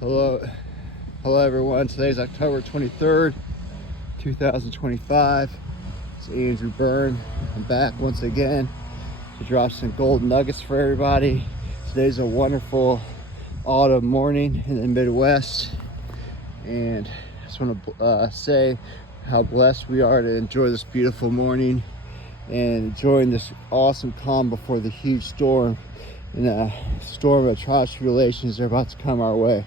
Hello everyone. Today's October 23rd, 2025. It's Andrew Byrne. I'm back once again to drop some gold nuggets for everybody. Today's a wonderful autumn morning in the Midwest, and I just want to say how blessed we are to enjoy this beautiful morning and enjoying this awesome calm before the huge storm and a storm of trials and tribulations are about to come our way.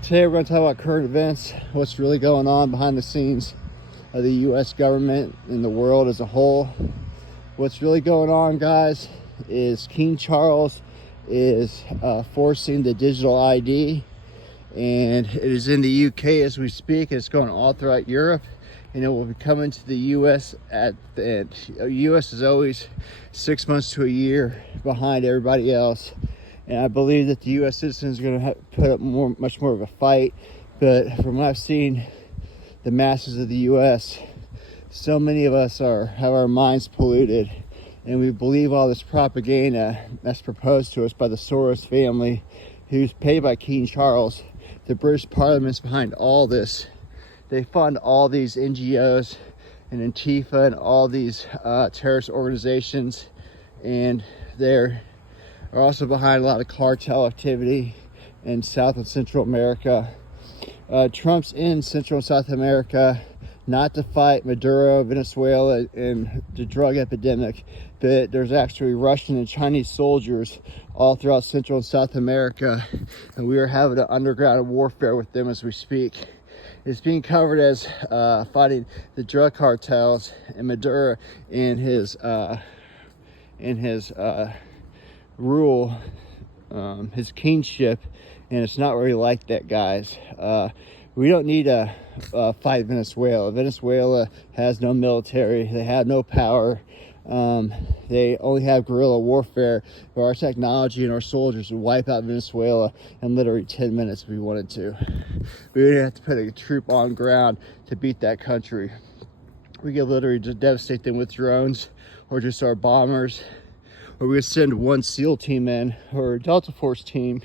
Today we're going to talk about current events, what's really going on behind the scenes of the U.S. government and the world as a whole. What's really going on, guys, is King Charles is forcing the digital ID, and it is in the UK as we speak. It's going all throughout Europe, and it will be coming to the U.S. at the end. The U.S. is always 6 months to a year behind everybody else. And I believe that the U.S. citizens are going to put up much more of a fight. But from what I've seen, the masses of the U.S., so many of us have our minds polluted. And we believe all this propaganda that's proposed to us by the Soros family, who's paid by King Charles. The British Parliament's behind all this. They fund all these NGOs and Antifa and all these terrorist organizations. And they're also behind a lot of cartel activity in South and Central America. Trump's in Central and South America not to fight Maduro, Venezuela, and the drug epidemic, but there's actually Russian and Chinese soldiers all throughout Central and South America, and we are having an underground warfare with them as we speak. It's being covered as fighting the drug cartels and Maduro in his rule, his kingship, and it's not really like that, guys. We don't need to fight Venezuela. Venezuela has no military. They have no power. They only have guerrilla warfare, but our technology and our soldiers would wipe out Venezuela in literally 10 minutes if we wanted to. We wouldn't have to put a troop on ground to beat that country. We could literally just devastate them with drones or just our bombers. Or we would send one SEAL team in or a Delta Force team,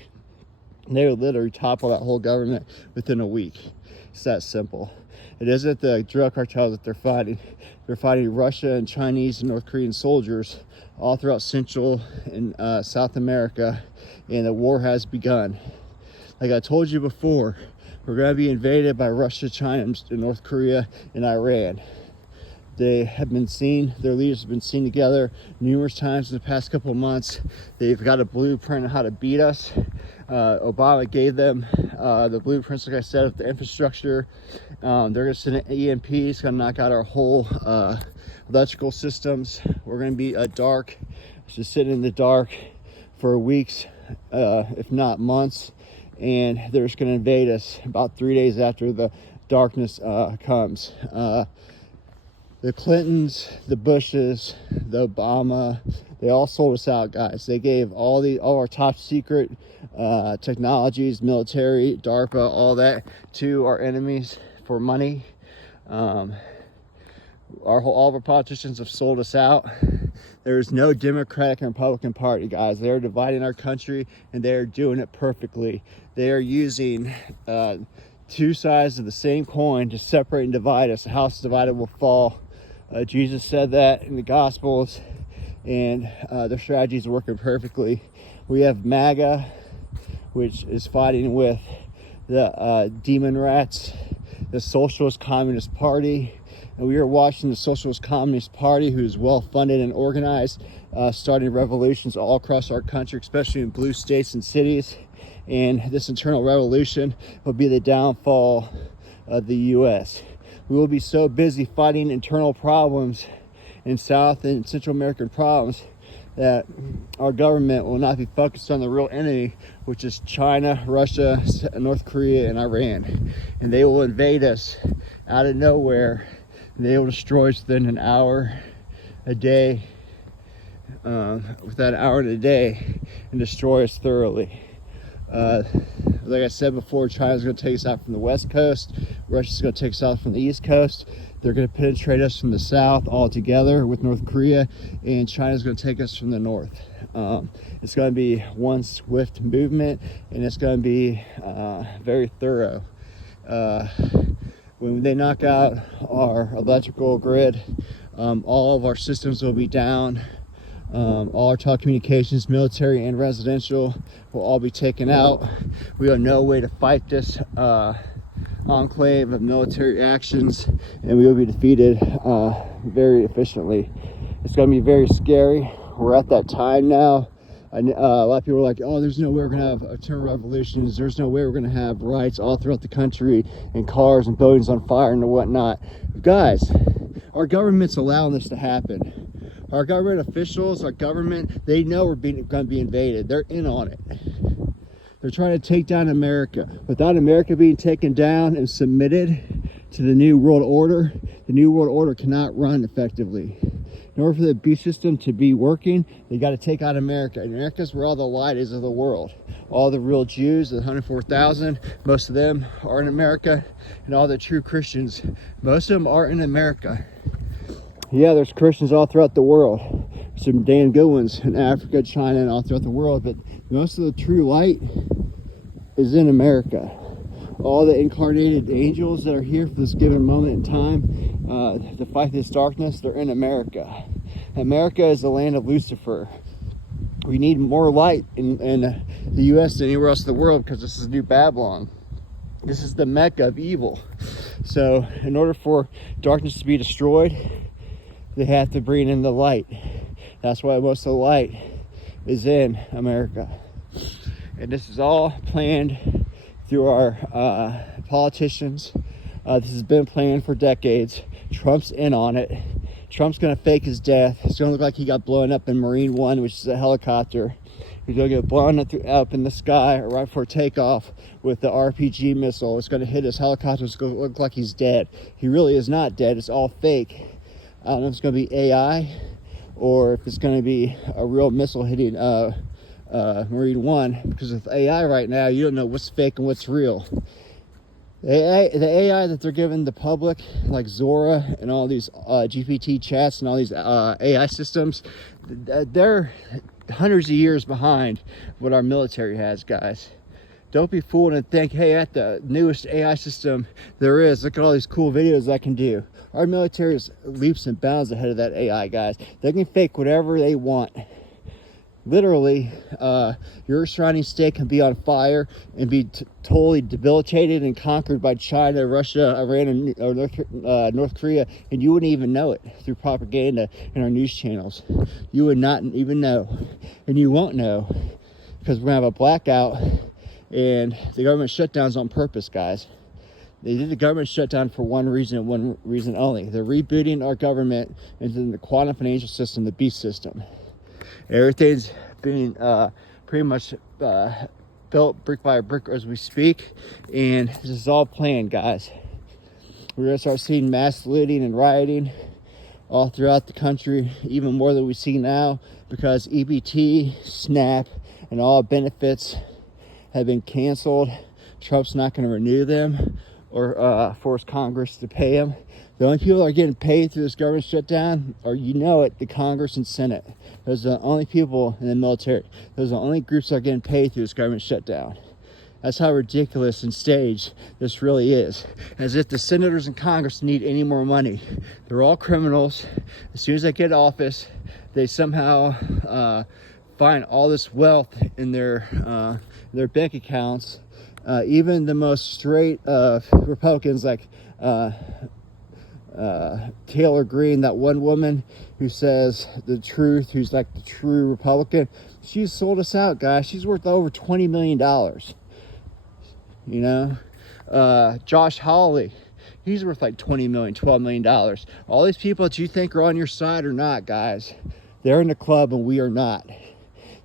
and they would literally topple that whole government within a week. It's that simple. It isn't the drug cartels that they're fighting. They're fighting Russia and Chinese and North Korean soldiers all throughout Central and South America, and the war has begun. Like I told you before, we're going to be invaded by Russia, China, and North Korea, and Iran. They have been seen, their leaders have been seen together numerous times in the past couple of months. They've got a blueprint on how to beat us. Obama gave them the blueprints, like I said, of the infrastructure. They're going to send an EMP. It's going to knock out our whole electrical systems. We're going to be just sitting in the dark for weeks, if not months. And they're just going to invade us about 3 days after the darkness comes. The Clintons, the Bushes, the Obama, they all sold us out, guys. They gave all our top secret technologies, military, DARPA, all that to our enemies for money. All of our politicians have sold us out. There is no Democratic and Republican Party, guys. They are dividing our country, and they are doing it perfectly. They are using two sides of the same coin to separate and divide us. The house divided will fall. Jesus said that in the Gospels, and their strategy is working perfectly. We have MAGA, which is fighting with the demon rats, the Socialist Communist Party, and we are watching the Socialist Communist Party, who's well funded and organized, starting revolutions all across our country, especially in blue states and cities. And this internal revolution will be the downfall of the U.S. We will be so busy fighting internal problems in South and Central American problems that our government will not be focused on the real enemy, which is China, Russia, North Korea, and Iran. And they will invade us out of nowhere, and they will destroy us within an hour a day, within an hour and a day, and destroy us thoroughly. Like I said before, China's going to take us out from the west coast. Russia's going to take us out from the east coast. They're going to penetrate us from the south all together with North Korea, and China's going to take us from the north. It's going to be one swift movement, and it's going to be very thorough. When they knock out our electrical grid, all of our systems will be down. All our telecommunications, military and residential, will all be taken out. We have no way to fight this enclave of military actions, and we will be defeated very efficiently. It's going to be very scary. We're at that time now. A lot of people are like, oh, there's no way we're going to have eternal revolutions. There's no way we're going to have riots all throughout the country and cars and buildings on fire and whatnot. Guys, our government's allowing this to happen. Our government officials, our government, they know we're going to be invaded. They're in on it. They're trying to take down America. Without America being taken down and submitted to the New World Order, the New World Order cannot run effectively. In order for the beast system to be working, they got to take out America. And America's where all the light is of the world. All the real Jews, the 104,000, most of them are in America. And all the true Christians, most of them are in America. Yeah, there's Christians all throughout the world. Some damn good ones in Africa, China, and all throughout the world. But most of the true light is in America. All the incarnated angels that are here for this given moment in time to fight this darkness, they're in America. America is the land of Lucifer. We need more light in the U.S. than anywhere else in the world, because this is New Babylon. This is the Mecca of evil. So in order for darkness to be destroyed, they have to bring in the light. That's why most of the light is in America. And this is all planned through our politicians. This has been planned for decades. Trump's in on it. Trump's going to fake his death. It's going to look like he got blown up in Marine One, which is a helicopter. He's going to get blown up in the sky right before takeoff with the RPG missile. It's going to hit his helicopter. It's going to look like he's dead. He really is not dead. It's all fake. I don't know if it's going to be AI or if it's going to be a real missile hitting Marine One, because with AI right now, you don't know what's fake and what's real. The AI that they're giving the public, like Zora and all these GPT chats and all these AI systems, they're hundreds of years behind what our military has, guys. Don't be fooled and think, hey, at the newest AI system there is, look at all these cool videos I can do. Our military is leaps and bounds ahead of that AI, guys. They can fake whatever they want. Literally, your surrounding state can be on fire and be totally debilitated and conquered by China, Russia, Iran, and North Korea, and you wouldn't even know it through propaganda in our news channels. You would not even know, and you won't know, because we're gonna have a blackout, and the government shutdown's on purpose, guys. They did the government shutdown for one reason and one reason only. They're rebooting our government into the quantum financial system, the beast system. Everything's being pretty much built brick by brick as we speak, and this is all planned, guys. We're gonna start seeing mass looting and rioting all throughout the country, even more than we see now, because EBT, SNAP, and all benefits have been canceled. Trump's not going to renew them or force Congress to pay them. The only people that are getting paid through this government shutdown are, you know it, the Congress and Senate. Those are the only people in the military. Those are the only groups that are getting paid through this government shutdown. That's how ridiculous and staged this really is. As if the senators and Congress need any more money. They're all criminals. As soon as they get office, they somehow find all this wealth in their bank accounts. Even the most straight Republicans, like Taylor Greene, that one woman who says the truth, who's like the true Republican, she's sold us out, guys. She's worth over $20 million. You know, Josh Hawley, he's worth like $20 million, $12 million. All these people that you think are on your side are not, guys. They're in the club and we are not.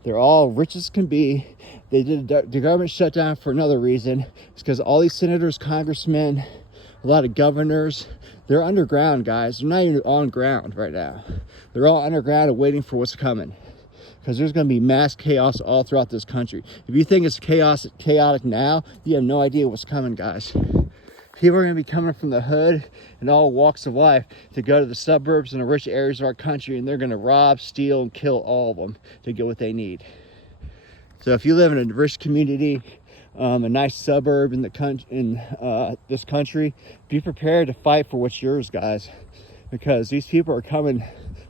They're all rich as can be. They did the government shutdown for another reason. It's because all these senators, congressmen, a lot of governors, they're underground, guys. They're not even on ground right now. They're all underground and waiting for what's coming. Because there's going to be mass chaos all throughout this country. If you think it's chaotic now, you have no idea what's coming, guys. People are going to be coming from the hood and all walks of life to go to the suburbs and the rich areas of our country, and they're going to rob, steal, and kill all of them to get what they need. So if you live in a rich community, a nice suburb in this country, be prepared to fight for what's yours, guys, because these people are coming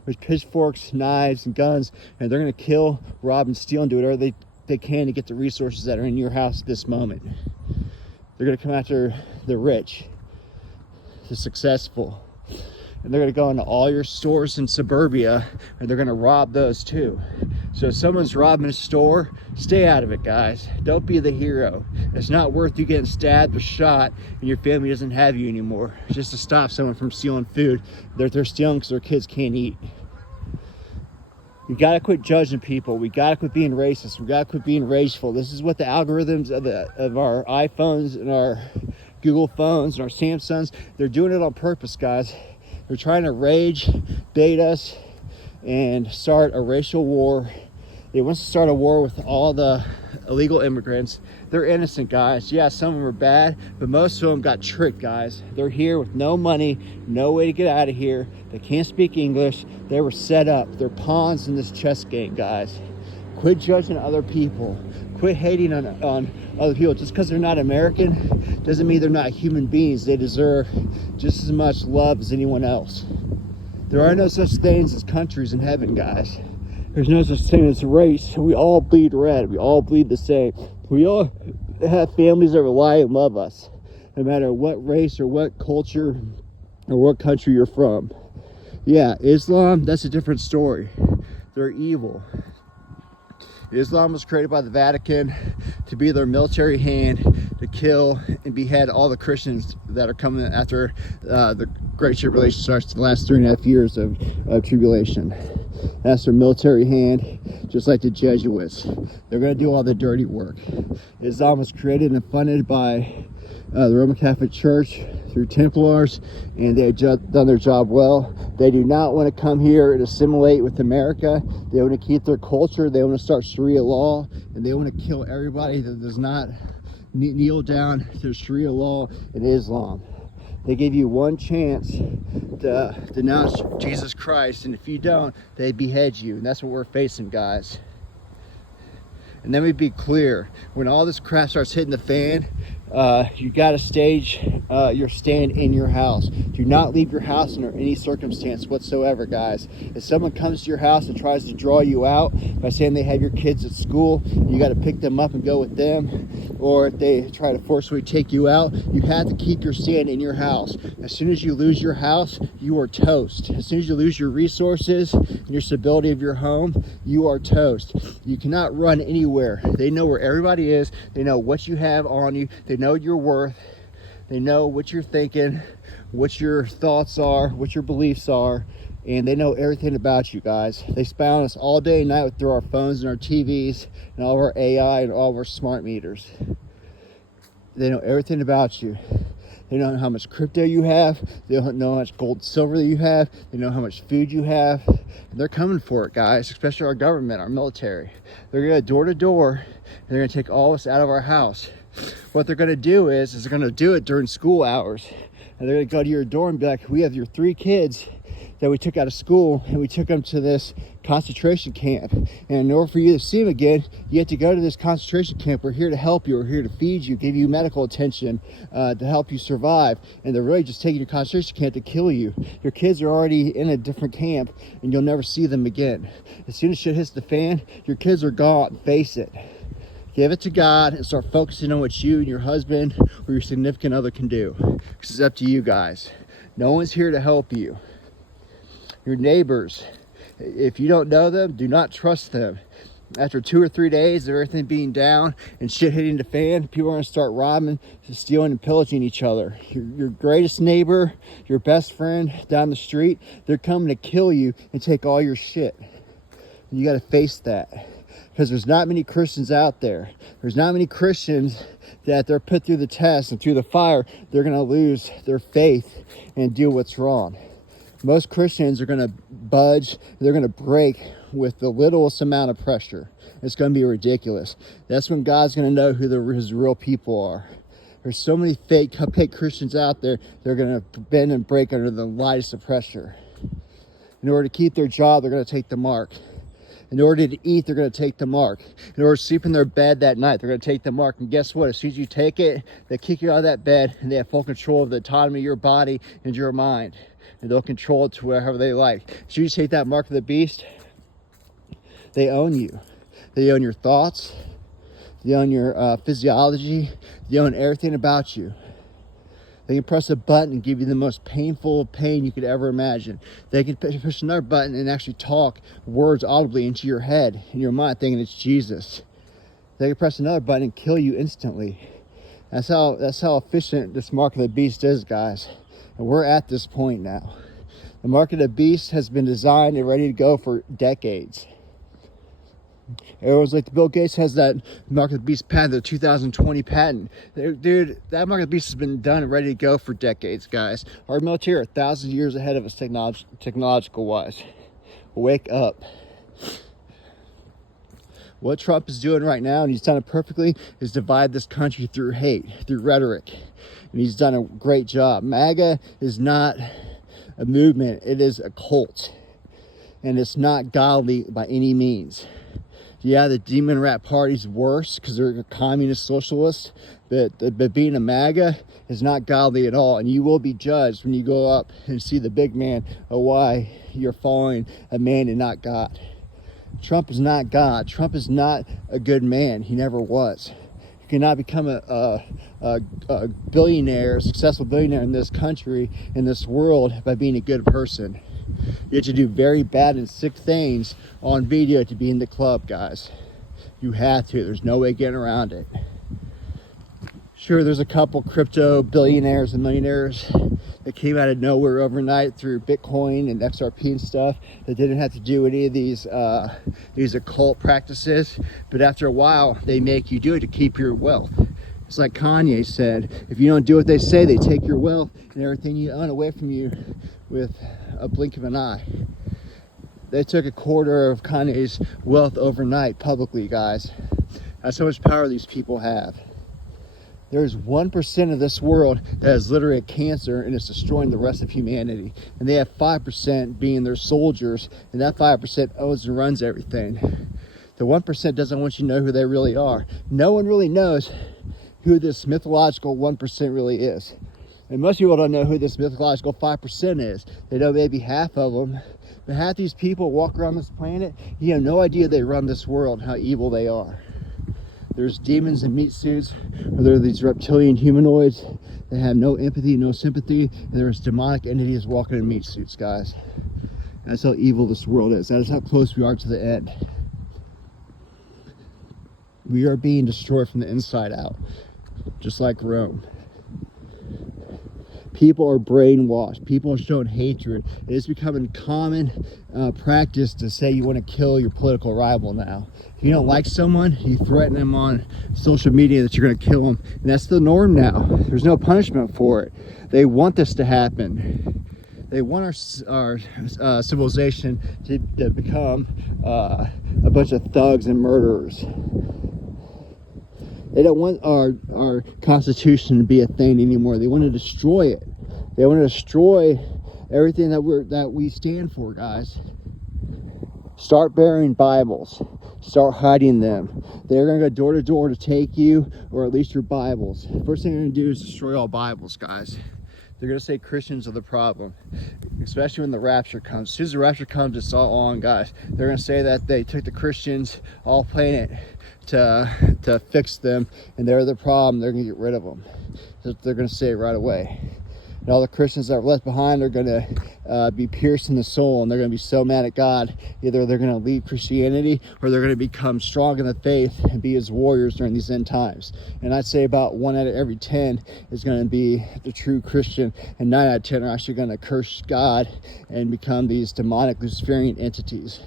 with pitchforks, knives, and guns, and they're going to kill, rob, and steal, and do whatever they can to get the resources that are in your house at this moment. They're going to come after the rich, the successful, and they're going to go into all your stores in suburbia, and they're going to rob those too. So if someone's robbing a store, stay out of it, guys. Don't be the hero. It's not worth you getting stabbed or shot and your family doesn't have you anymore just to stop someone from stealing food that they're stealing because their kids can't eat. We gotta quit judging people. We gotta quit being racist. We gotta quit being rageful. This is what the algorithms of our iPhones and our Google phones and our Samsungs, they're doing it on purpose, guys. They're trying to rage, bait us, and start a racial war. They want to start a war with all the illegal immigrants. They're innocent, guys. Yeah, some of them are bad, but most of them got tricked, guys. They're here with no money, no way to get out of here. They can't speak English. They were set up. They're pawns in this chess game, guys. Quit judging other people. Quit hating on other people. Just because they're not American doesn't mean they're not human beings. They deserve just as much love as anyone else. There are no such things as countries in heaven, guys. There's no such thing as race. We all bleed red. We all bleed the same. We all have families that rely and love us, no matter what race or what culture or what country you're from. Yeah, Islam, that's a different story. They're evil. Islam was created by the Vatican to be their military hand to kill and behead all the Christians that are coming after the Great Tribulation starts, the last 3.5 years of tribulation. That's their military hand, just like the Jesuits. They're going to do all the dirty work. Islam was created and funded by the Roman Catholic Church through Templars, and they've done their job well. They do not want to come here and assimilate with America. They want to keep their culture. They want to start Sharia law, and they want to kill everybody that does not kneel down to Sharia law in Islam. They give you one chance to denounce Jesus Christ, and if you don't, they behead you, and that's what we're facing, guys. And let me be clear, when all this crap starts hitting the fan, you got to stage your stand in your house. Do not leave your house under any circumstance whatsoever, guys. If someone comes to your house and tries to draw you out by saying they have your kids at school, you got to pick them up and go with them. Or if they try to forcefully take you out, you have to keep your stand in your house. As soon as you lose your house, you are toast. As soon as you lose your resources and your stability of your home, you are toast. You cannot run anywhere. They know where everybody is. They know what you have on you. They know your worth. They know what you're thinking, what your thoughts are, what your beliefs are, and they know everything about you, guys. They spy on us all day and night through our phones and our TVs and all of our AI and all of our smart meters. They know everything about you. They know how much crypto you have. They don't know how much gold and silver that you have. They know how much food you have. And they're coming for it, guys, especially our government, our military. They're going to door to door, and they're going to take all of us out of our house. What they're going to do is they're going to do it during school hours. And they're going to go to your door and be like, we have your 3 kids that we took out of school, and we took them to this concentration camp. And in order for you to see them again, you have to go to this concentration camp. We're here to help you. We're here to feed you, give you medical attention, to help you survive. And they're really just taking your concentration camp to kill you. Your kids are already in a different camp, and you'll never see them again. As soon as shit hits the fan, your kids are gone. Face it. Give it to God and start focusing on what you and your husband or your significant other can do. Because it's up to you guys. No one's here to help you. Your neighbors, if you don't know them, do not trust them. After 2 or 3 days of everything being down and shit hitting the fan, people are going to start robbing, stealing, and pillaging each other. Your greatest neighbor, your best friend down the street, they're coming to kill you and take all your shit. You got to face that. Because there's not many Christians out there. There's not many Christians that they're put through the test and through the fire, they're going to lose their faith and do what's wrong. Most Christians are going to budge, they're going to break with the littlest amount of pressure. It's going to be ridiculous. That's when God's going to know who his real people are. There's so many fake cupcake Christians out there. They're going to bend and break under the lightest of pressure. In order to keep their job, they're going to take the mark. In order to eat, they're going to take the mark. In order to sleep in their bed that night, they're going to take the mark. And guess what? As soon as you take it, they kick you out of that bed, and they have full control of the autonomy of your body and your mind. And they'll control it to wherever they like. As soon as you take that mark of the beast, they own you. They own your thoughts. They own your physiology. They own everything about you. They can press a button and give you the most painful pain you could ever imagine. They can push another button and actually talk words audibly into your head, in your mind, thinking it's Jesus. They can press another button and kill you instantly. That's how efficient this mark of the beast is, guys. And we're at this point now. The mark of the beast has been designed and ready to go for decades. Everyone's like, Bill Gates has that mark of the beast patent, the 2020 patent. Dude, that mark of the beast has been done and ready to go for decades, guys. Our military are 1,000 years ahead of us technological wise. Wake up. What Trump is doing right now, and he's done it perfectly, is divide this country through hate, through rhetoric. And he's done a great job. MAGA is not a movement, it is a cult. And it's not godly by any means. Yeah, the Demon Rat Party's worse because they're a communist socialist, but being a MAGA is not godly at all, and you will be judged when you go up and see the big man of why you're following a man and not God. Trump is not God. Trump is not a good man. He never was. You cannot become a billionaire, successful billionaire in this country, in this world, by being a good person. You have to do very bad and sick things on video to be in the club, guys. You have to. There's no way getting around it. Sure, there's a couple crypto billionaires and millionaires that came out of nowhere overnight through Bitcoin and XRP and stuff that didn't have to do any of these occult practices. But after a while, they make you do it to keep your wealth. It's like Kanye said, if you don't do what they say, they take your wealth and everything you own away from you with a blink of an eye. They took a quarter of Kanye's wealth overnight publicly, guys. That's how much power these people have. There's 1% of this world that is literally a cancer and is destroying the rest of humanity. And they have 5% being their soldiers, and that 5% owns and runs everything. The 1% doesn't want you to know who they really are. No one really knows who this mythological 1% really is. And most people don't know who this mythological 5% is. They know maybe half of them. But half these people walk around this planet, you have no idea they run this world, how evil they are. There's demons in meat suits, or there are these reptilian humanoids that have no empathy, no sympathy, and there's demonic entities walking in meat suits, guys. That's how evil this world is. That is how close we are to the end. We are being destroyed from the inside out, just like Rome. People are brainwashed. People are shown hatred. It is becoming common practice to say you want to kill your political rival now. If you don't like someone, you threaten them on social media that you're going to kill them. And that's the norm now. There's no punishment for it. They want this to happen. They want our civilization to become a bunch of thugs and murderers. They don't want our Constitution to be a thing anymore. They want to destroy it. They want to destroy everything that we stand for, guys. Start bearing Bibles. Start hiding them. They're going to go door to door to take you, or at least your Bibles. First thing they're going to do is destroy all Bibles, guys. They're going to say Christians are the problem, especially when the rapture comes. As soon as the rapture comes, it's all on, guys. They're going to say that they took the Christians all planet to fix them, and they're the problem. They're going to get rid of them. They're going to say it right away. And all the Christians that are left behind are going to be pierced in the soul, and they're going to be so mad at God. Either they're going to leave Christianity, or they're going to become strong in the faith and be his warriors during these end times. And I'd say about 1 out of every 10 is going to be the true Christian, and 9 out of 10 are actually going to curse God and become these demonic Luciferian entities.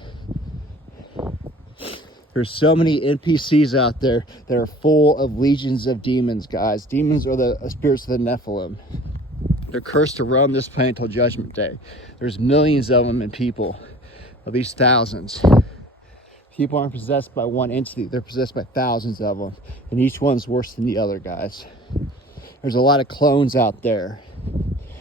There's so many NPCs out there that are full of legions of demons, guys. Demons are the spirits of the Nephilim. They're cursed to roam this planet till Judgment Day. There's millions of them and people, at least thousands. People aren't possessed by one entity. They're possessed by thousands of them. And each one's worse than the other, guys. There's a lot of clones out there.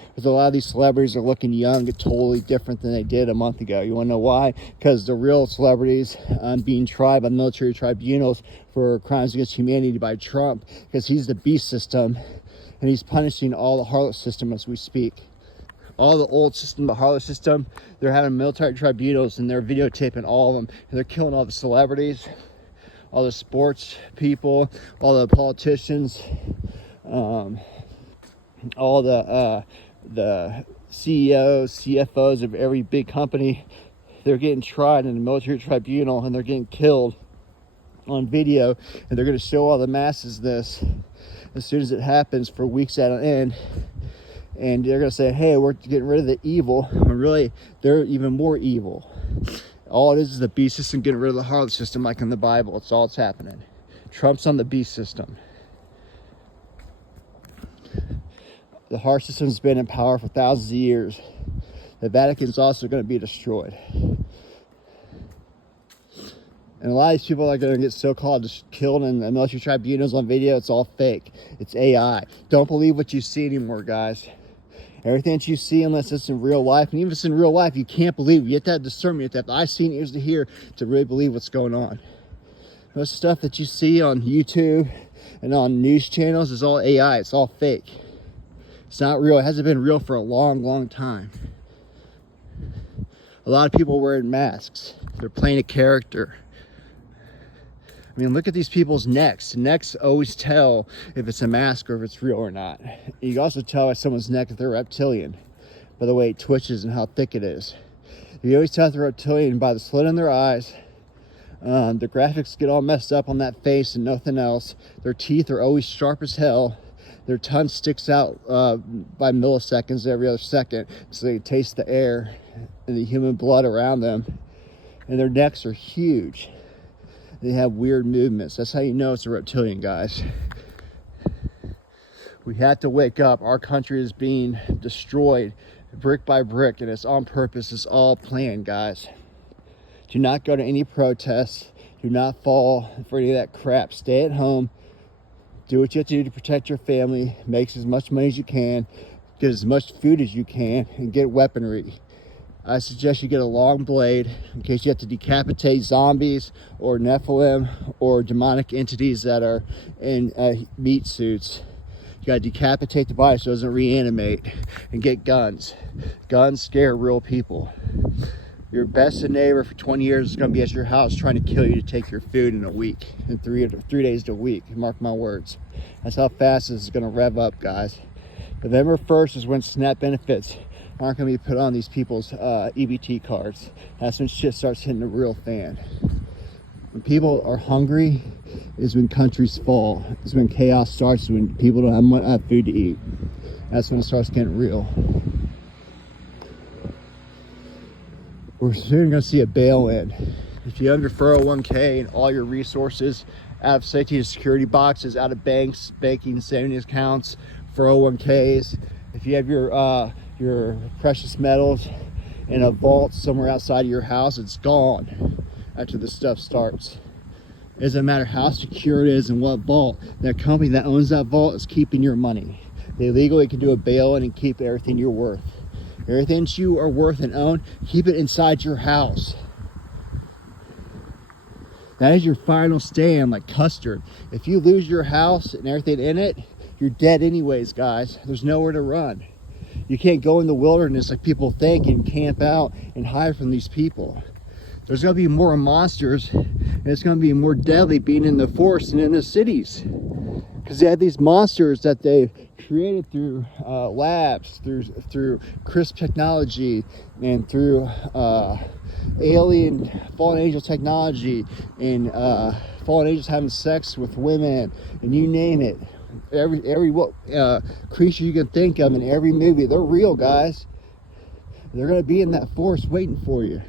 Because a lot of these celebrities are looking young and totally different than they did a month ago. You want to know why? Because the real celebrities being tried by military tribunals for crimes against humanity by Trump, because he's the beast system, and he's punishing all the harlot system as we speak. All the old system, the harlot system, they're having military tribunals and they're videotaping all of them. And they're killing all the celebrities, all the sports people, all the politicians, all the CEOs, CFOs of every big company. They're getting tried in a military tribunal and they're getting killed on video, and they're going to show all the masses this as soon as it happens for weeks at an end. And they're going to say, hey, we're getting rid of the evil, when really they're even more evil. All it is the beast system getting rid of the harlot system, like in the Bible. It's all that's happening. Trump's on the beast system. The harlot system's been in power for thousands of years. The Vatican's also going to be destroyed. And a lot of these people are going to get so-called just killed in the military tribunals on video. It's all fake. It's AI. Don't believe what you see anymore, guys. Everything that you see, unless it's in real life, and even if it's in real life, you can't believe it. You have to have discernment. You have to have eyes seen, ears to hear to really believe what's going on. Most stuff that you see on YouTube and on news channels is all AI. It's all fake. It's not real. It hasn't been real for a long, long time. A lot of people wearing masks. They're playing a character. I mean, look at these people's necks. Necks always tell if it's a mask or if it's real or not. You can also tell by someone's neck if they're reptilian by the way it twitches and how thick it is. You always tell if they're reptilian by the slit in their eyes. The graphics get all messed up on that face and nothing else. Their teeth are always sharp as hell. Their tongue sticks out by milliseconds every other second, so they taste the air and the human blood around them. And their necks are huge. They have weird movements. That's how you know it's a reptilian, guys. We have to wake up. Our country is being destroyed brick by brick, and it's on purpose. It's all planned, guys. Do not go to any protests. Do not fall for any of that crap. Stay at home. Do what you have to do to protect your family. Make as much money as you can. Get as much food as you can, and get weaponry. I suggest you get a long blade in case you have to decapitate zombies or Nephilim or demonic entities that are in meat suits. You gotta decapitate the body so it doesn't reanimate, and get guns. Guns scare real people. Your best neighbor for 20 years is gonna be at your house trying to kill you to take your food in a week, in 3 days to a week. Mark my words. That's how fast this is gonna rev up, guys. November 1st is when SNAP benefits aren't going to be put on these people's EBT cards. That's when shit starts hitting the real fan. When people are hungry is when countries fall. It's when chaos starts, when people don't have food to eat. That's when it starts getting real. We're soon going to see a bail-in. If you have your 401k and all your resources out of safety and security boxes, out of banks, banking, savings accounts, 401ks, if you have your precious metals in a vault somewhere outside of your house, it's gone after this stuff starts. It doesn't matter how secure it is and what vault. That company that owns that vault is keeping your money. They legally can do a bail-in and keep everything you're worth. Everything that you are worth and own, keep it inside your house. That is your final stand, like Custard. If you lose your house and everything in it, you're dead anyways, guys. There's nowhere to run. You can't go in the wilderness like people think and camp out and hide from these people. There's going to be more monsters, and it's going to be more deadly being in the forest and in the cities. Because they have these monsters that they've created through labs, through CRISP technology, and through alien fallen angel technology, and fallen angels having sex with women, and you name it. Every creature you can think of in every movie, they're real, guys. They're going to be in that forest waiting for you.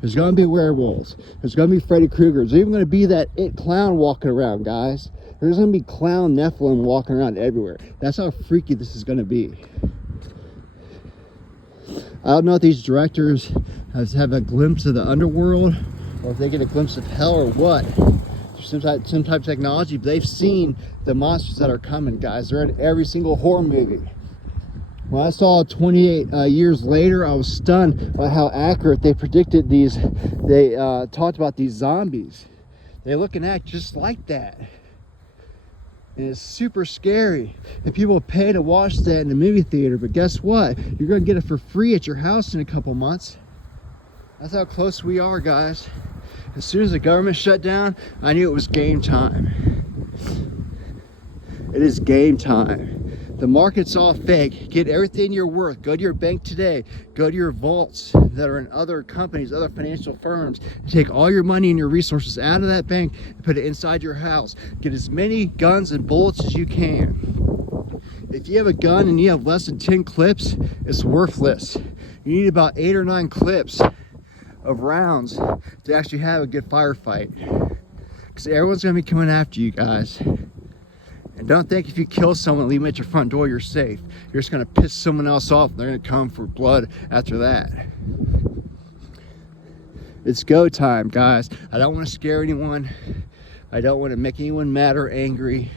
There's going to be werewolves. There's going to be Freddy Krueger. There's even going to be that it clown walking around, guys. There's going to be clown Nephilim walking around everywhere. That's how freaky this is going to be. I don't know if these directors have a glimpse of the underworld, or if they get a glimpse of hell or what. They're some type of technology, but they've seen the monsters that are coming, guys. They're in every single horror movie. When I saw 28 years later, I was stunned by how accurate they predicted these. They talked about these zombies. They look and act just like that. And it's super scary. And people pay to watch that in the movie theater, but guess what? You're going to get it for free at your house in a couple months. That's how close we are, guys. As soon as the government shut down, I knew it was game time. It is game time. The market's all fake. Get everything you're worth. Go to your bank today. Go to your vaults that are in other companies, other financial firms. Take all your money and your resources out of that bank and put it inside your house. Get as many guns and bullets as you can. If you have a gun and you have less than 10 clips, it's worthless. You need about 8 or 9 clips of rounds to actually have a good firefight. Because everyone's going to be coming after you, guys. And don't think if you kill someone, leave them at your front door, you're safe. You're just going to piss someone else off and they're going to come for blood after that. It's go time, guys. I don't want to scare anyone. I don't want to make anyone mad or angry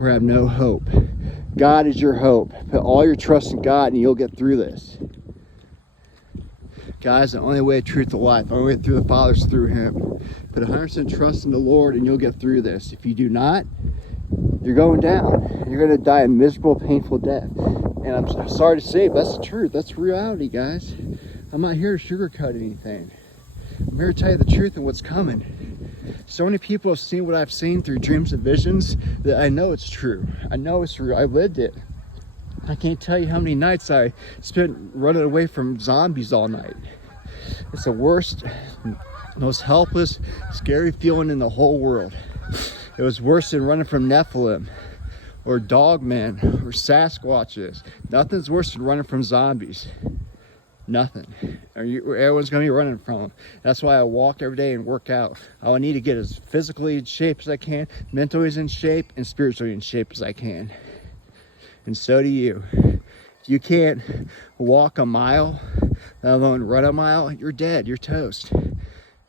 or have no hope. God is your hope. Put all your trust in God and you'll get through this. Guys, the only way of truth to life, the only way through the Father is through Him. Put 100% trust in the Lord and you'll get through this. If you do not, you're going down. You're going to die a miserable, painful death. And I'm sorry to say, but that's the truth. That's reality, guys. I'm not here to sugarcoat anything. I'm here to tell you the truth and what's coming. So many people have seen what I've seen through dreams and visions that I know it's true. I know it's true. I lived it. I can't tell you how many nights I spent running away from zombies all night. It's the worst, most helpless, scary feeling in the whole world. It was worse than running from Nephilim or dogmen or Sasquatches. Nothing's worse than running from zombies. Nothing. Everyone's going to be running from them. That's why I walk every day and work out. I need to get as physically in shape as I can, mentally in shape, and spiritually in shape as I can. And so do you. If you can't walk a mile, let alone run a mile, you're dead. You're toast.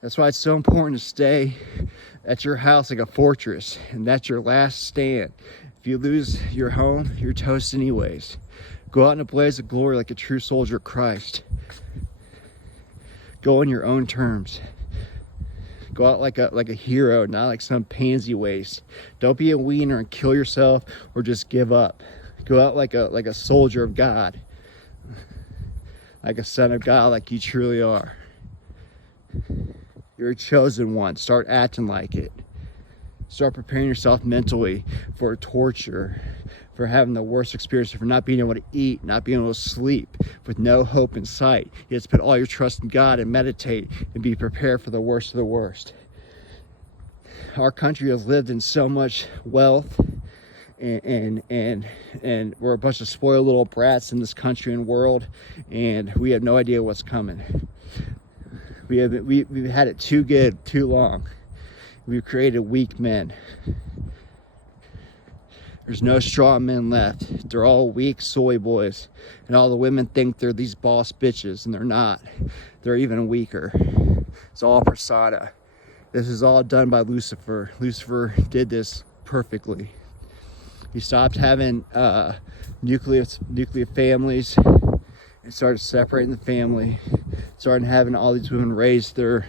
That's why it's so important to stay at your house like a fortress, and that's your last stand. If you lose your home, you're toast anyways. Go out in a blaze of glory like a true soldier of Christ. Go on your own terms. Go out like a hero, not like some pansy waste. Don't be a wiener and kill yourself or just give up. Go out like a soldier of God, like a son of God, like you truly are. You're a chosen one. Start acting like it. Start preparing yourself mentally for torture, for having the worst experience, for not being able to eat, not being able to sleep, with no hope in sight. You have to put all your trust in God and meditate and be prepared for the worst of the worst. Our country has lived in so much wealth, and we're a bunch of spoiled little brats in this country and world, and we have no idea what's coming. We've had it too good, too long. We've created weak men. There's no strong men left. They're all weak soy boys. And all the women think they're these boss bitches, and they're not. They're even weaker. It's all persona. This is all done by Lucifer. Lucifer did this perfectly. He stopped having nuclear families and started separating the family. Started having all these women raise their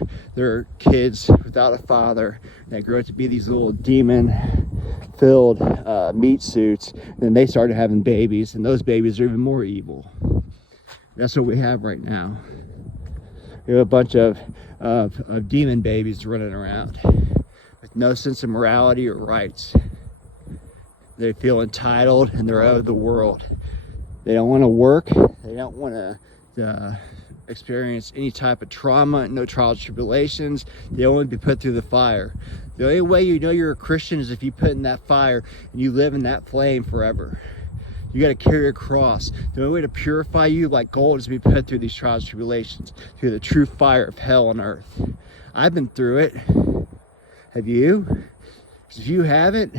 kids without a father. They grew up to be these little demon-filled meat suits. And then they started having babies, and those babies are even more evil. That's what we have right now. We have a bunch of demon babies running around with no sense of morality or rights. They feel entitled and they're out of the world. They don't want to work. They don't want to experience any type of trauma, no trials, tribulations. They only be put through the fire. The only way you know you're a Christian is if you put in that fire and you live in that flame forever. You got to carry a cross. The only way to purify you like gold is to be put through these trials, tribulations, through the true fire of hell on earth. I've been through it. Have you? If you haven't,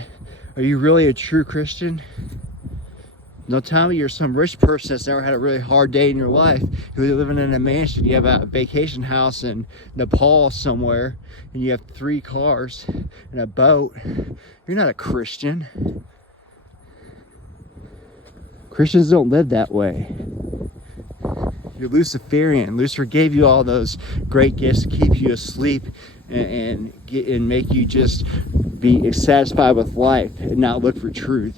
are you really a true Christian? Don't tell me you're some rich person that's never had a really hard day in your life, who's living in a mansion, you have a vacation house in Nepal somewhere, and you have 3 cars and a boat. You're not a Christian. Christians don't live that way. You're Luciferian. Lucifer gave you all those great gifts to keep you asleep and make you just be satisfied with life and not look for truth.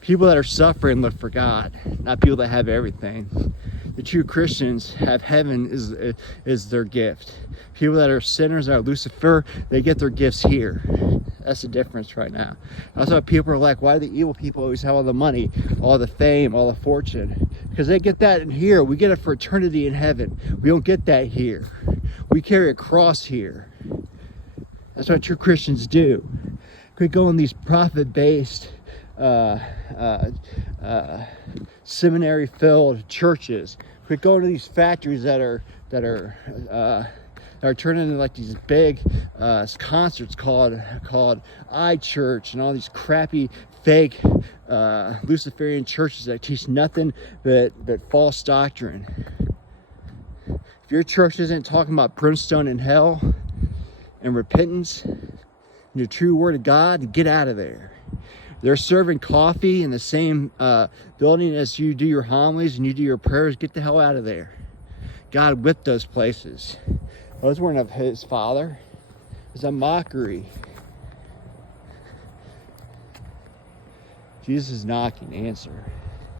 People that are suffering look for God, not people that have everything. The true Christians have heaven is their gift. People that are sinners, that are Lucifer, they get their gifts here. That's the difference right now. That's why people are like, why do the evil people always have all the money, all the fame, all the fortune? Because they get that in here. We get it for eternity in heaven. We don't get that here. We carry a cross here. That's what true Christians do. Quit going these profit-based, seminary-filled churches. Quit going to these factories that are turning into like these big concerts called iChurch, and all these crappy fake Luciferian churches that teach nothing but false doctrine. If your church isn't talking about brimstone and hell and repentance and the true word of God, get out of there. They're serving coffee in the same building as you do your homilies and you do your prayers. Get the hell out of there. God whipped those places. Those weren't of his Father. It's a mockery. Jesus is knocking. Answer.